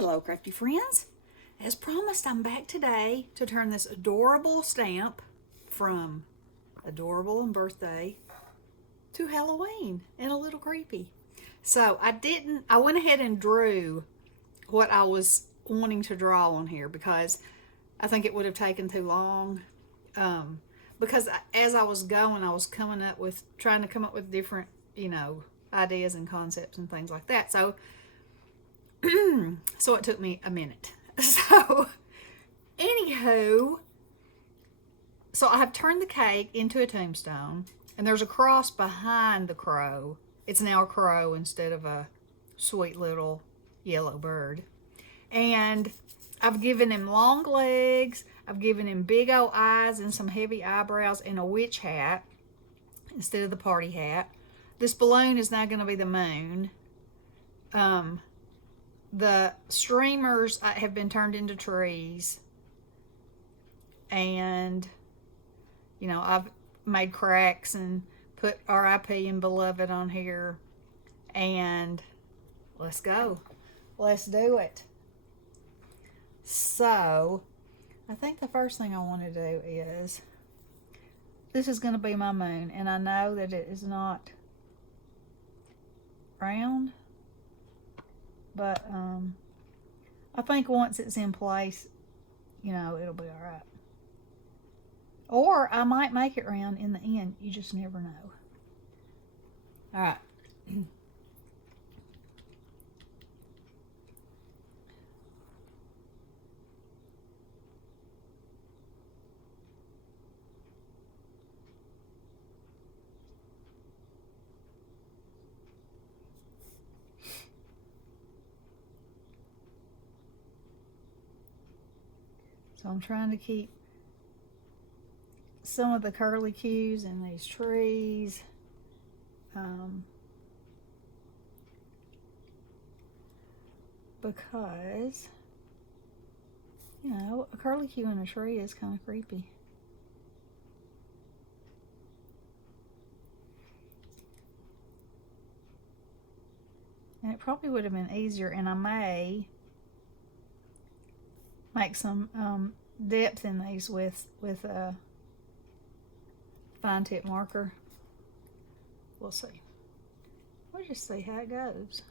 Hello, Crafty Friends. As promised, I'm back today to turn this adorable stamp from adorable and birthday to Halloween and a little creepy. So I went ahead and drew what I was wanting to draw on here because I think it would have taken too long. Because as I was going, I was trying to come up with different, ideas and concepts and things like that. So so it took me a minute. So, anywho, so I have turned the cake into a tombstone, and there's a cross behind the crow. It's now a crow instead of a sweet little yellow bird. And I've given him long legs, I've given him big old eyes and some heavy eyebrows and a witch hat instead of the party hat. This balloon is now going to be the moon. The streamers have been turned into trees, and I've made cracks and put RIP and beloved on here, and let's go. Let's do it. So I think the first thing I want to do is, this is going to be my moon, and I know that it is not round, but I think once it's in place, it'll be all right. Or I might make it round in the end. You just never know. All right. So I'm trying to keep some of the curly cues in these trees. Because, a curly cue in a tree is kind of creepy. And it probably would have been easier, and I may make some depth in these with a fine tip marker. We'll see. We'll just see how it goes.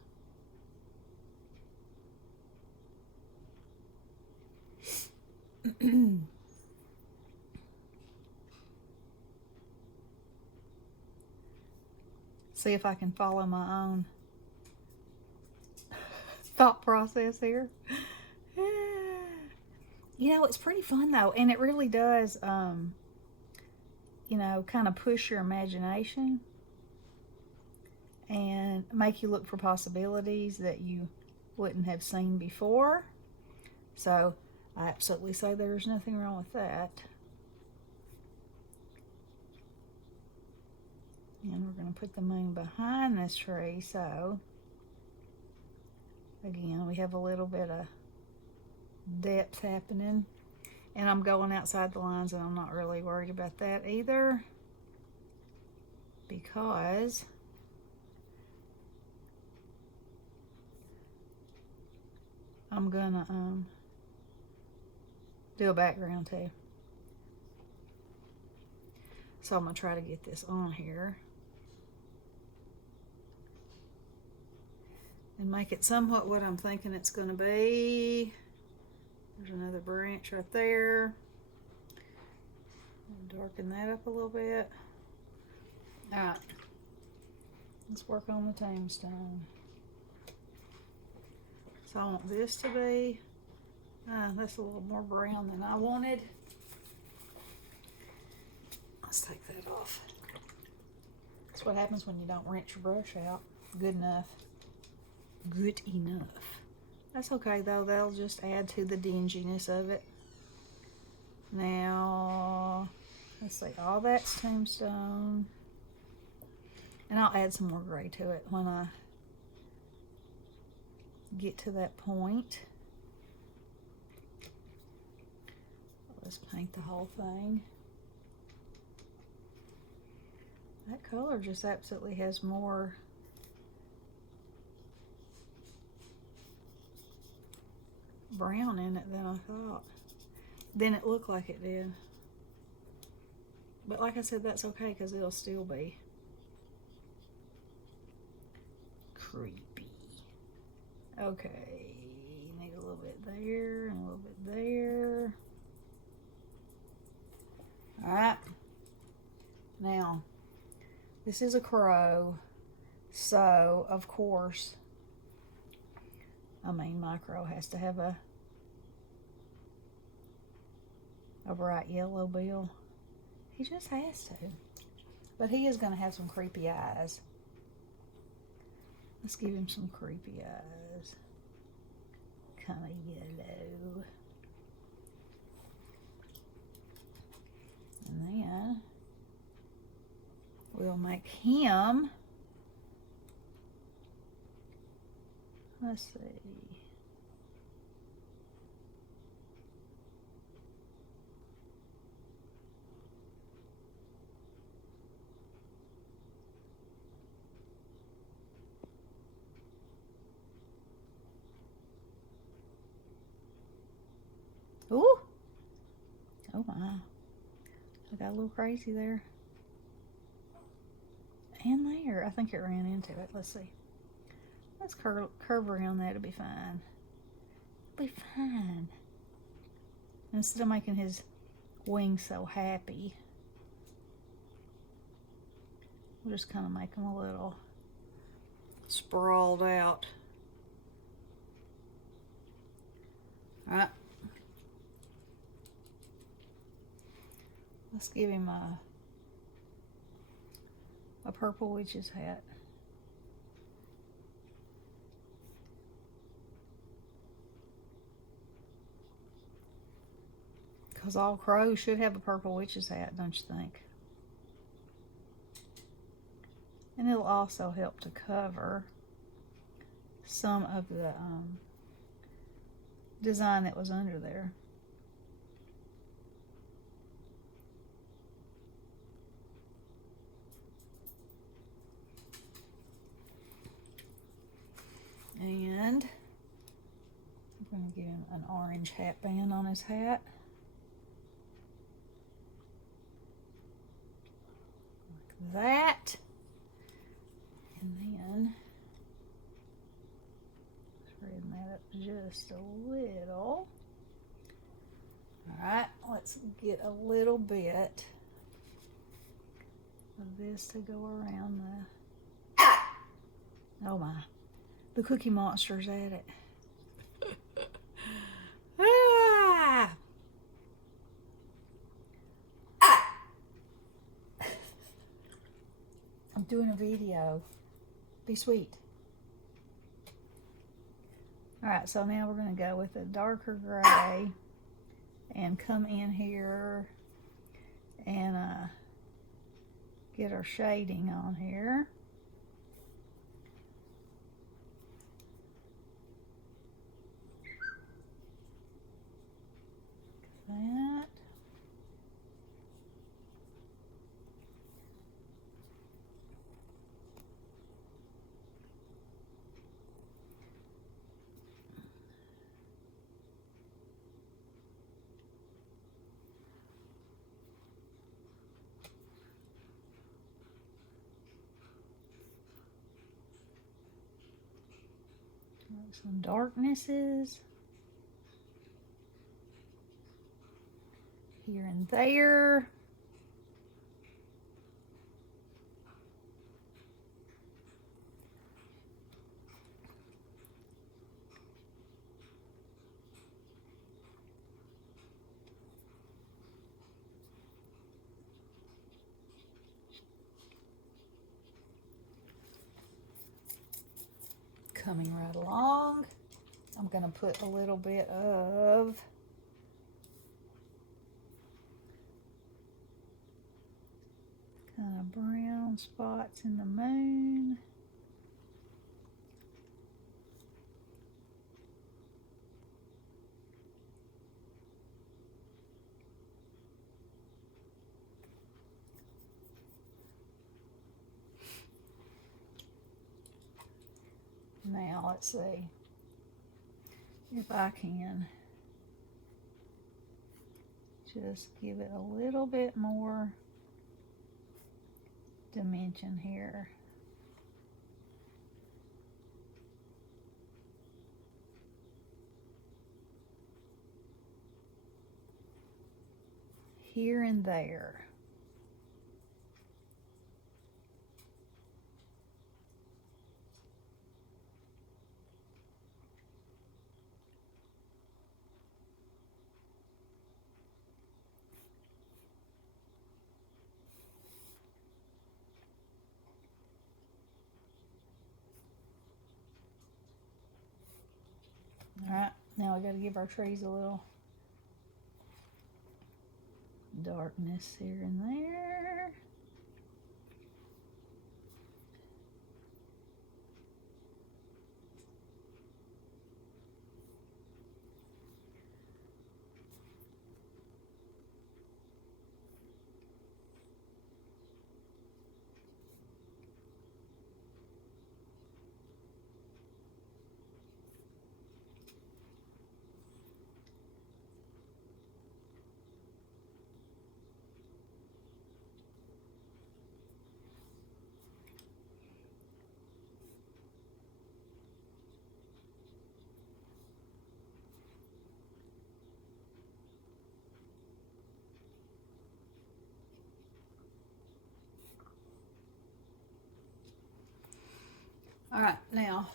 See if I can follow my own thought process here. It's pretty fun though, and it really does, kind of push your imagination and make you look for possibilities that you wouldn't have seen before. So I absolutely say there's nothing wrong with that. And we're going to put the moon behind this tree, so again, we have a little bit of depth happening, and I'm going outside the lines, and I'm not really worried about that either, because I'm gonna do a background too. So I'm gonna try to get this on here and make it somewhat what I'm thinking it's going to be. There's another branch right there. I'll darken that up a little bit. Alright, let's work on the tombstone. So I want this to be, that's a little more brown than I wanted. Let's take that off. That's what happens when you don't rinse your brush out. Good enough. Good enough. That's okay though, that'll just add to the dinginess of it. Now, let's see, all that's tombstone. And I'll add some more gray to it when I get to that point. Let's paint the whole thing. That color just absolutely has more brown in it than I thought. Then it looked like it did. But like I said, that's okay because it'll still be creepy. Okay, need a little bit there and a little bit there. All right. Now, this is a crow, so of course, my crow has to have a bright yellow bill. He just has to. But he is going to have some creepy eyes. Let's give him some creepy eyes. Kind of yellow. And then we'll make him, let's see. Ooh. Oh my. I got a little crazy there. And there. I think it ran into it. Let's see. Let's curve around that. It'll be fine. It'll be fine. Instead of making his wings so happy, we'll just kind of make them a little sprawled out. All right. Let's give him a purple witch's hat. Because all crows should have a purple witch's hat, don't you think? And it'll also help to cover some of the design that was under there. And I'm going to give him an orange hat band on his hat. Like that. And then spreading that up just a little. Alright, let's get a little bit of this to go around the... Oh my. The Cookie Monster's at it. Ah! I'm doing a video. Be sweet. Alright, so now we're going to go with a darker gray and come in here and get our shading on here. That. Some darknesses here and there. Coming right along, I'm going to put a little bit of kind of brown spots in the moon. Now let's see. if I can just give it a little bit more dimension here. Here and there. Alright, now we got to give our trees a little darkness here and there. All right, now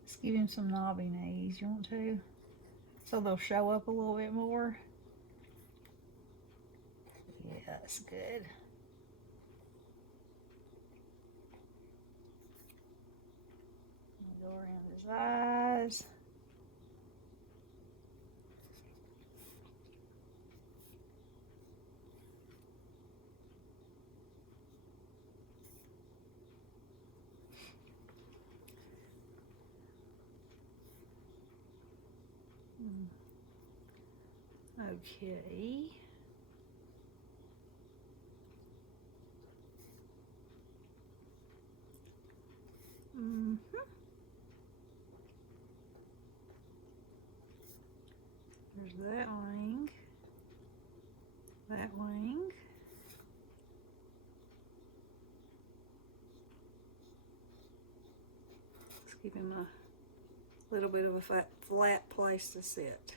let's give him some knobby knees. You want to? So they'll show up a little bit more. Yeah, that's good. Go around his eyes. Okay. There's that wing. That wing. Let's give him a little bit of a flat place to sit.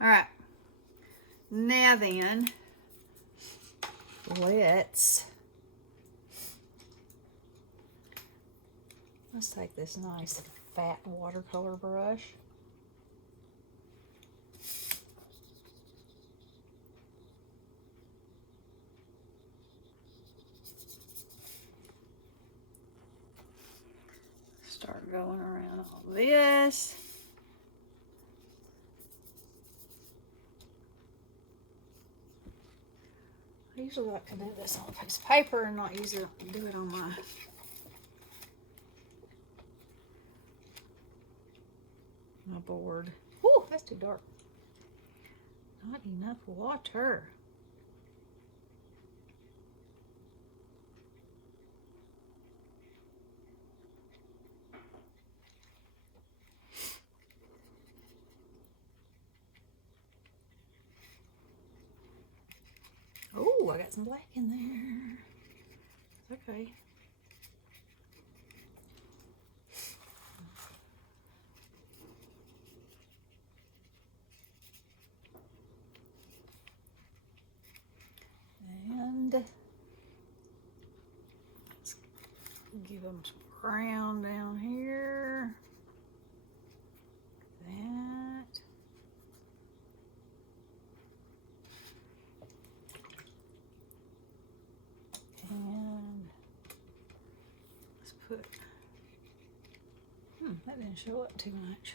All right, now then, let's take this nice fat watercolor brush. Start going around all this. I usually like to do this on a piece of paper and not do it on my board. Ooh, that's too dark. Not enough water. Oh, I got some black in there. Okay. And let's give them some brown down here. That. And let's put, that didn't show up too much.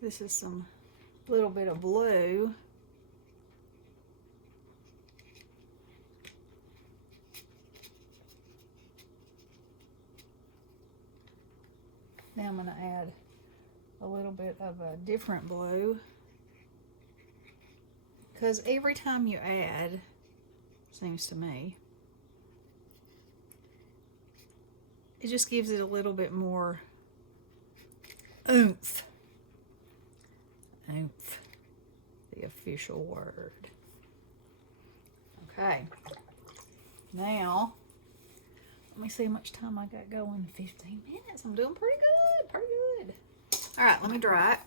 This is some little bit of blue. Now I'm going to add a little bit of a different blue, because every time you add, seems to me, it just gives it a little bit more oomph. Oomph, the official word. Okay, now let me see how much time I got going. 15 minutes. I'm doing pretty good, pretty good. All right, let me dry it.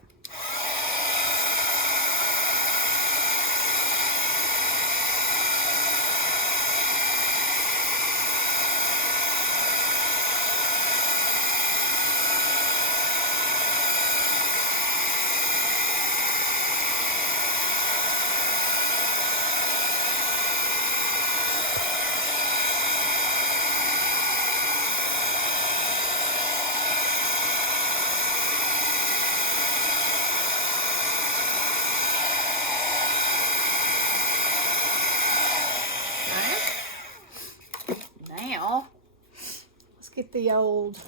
Now, let's get the old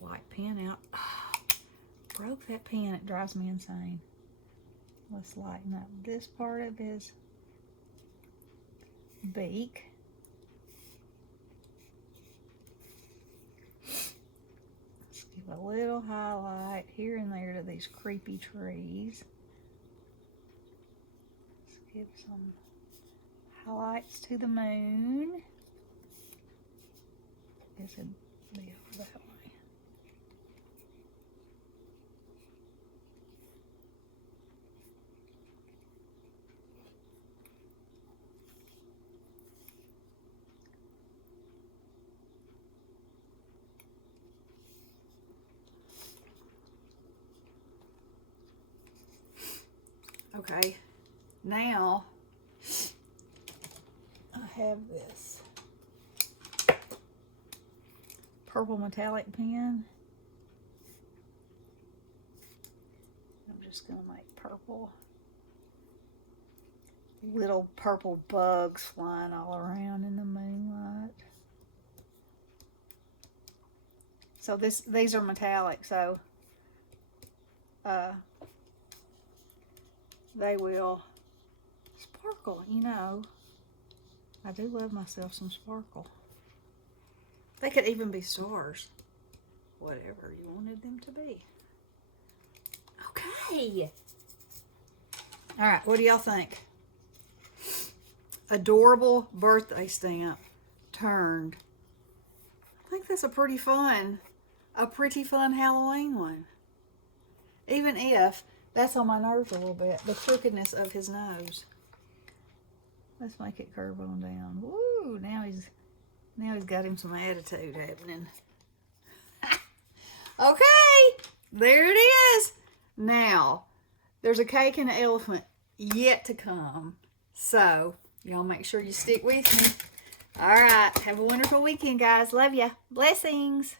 white pen out. Oh, broke that pen. It drives me insane. Let's lighten up this part of his beak. Let's give a little highlight here and there to these creepy trees. Let's give some highlights to the moon. Guess it'd be over that way. Okay, now I have this purple metallic pen. I'm just going to make purple. Little purple bugs flying all around in the moonlight. So these are metallic, so they will sparkle, you know. I do love myself some sparkle. They could even be stars. Whatever you wanted them to be. Okay. All right, what do y'all think? Adorable birthday stamp turned. I think that's a pretty fun Halloween one. Even if that's on my nerves a little bit, the crookedness of his nose. Let's make it curve on down. Woo! Now he's got him some attitude happening. Okay, there it is. Now, there's a cake and an elephant yet to come. So, y'all make sure you stick with me. All right, have a wonderful weekend, guys. Love ya. Blessings.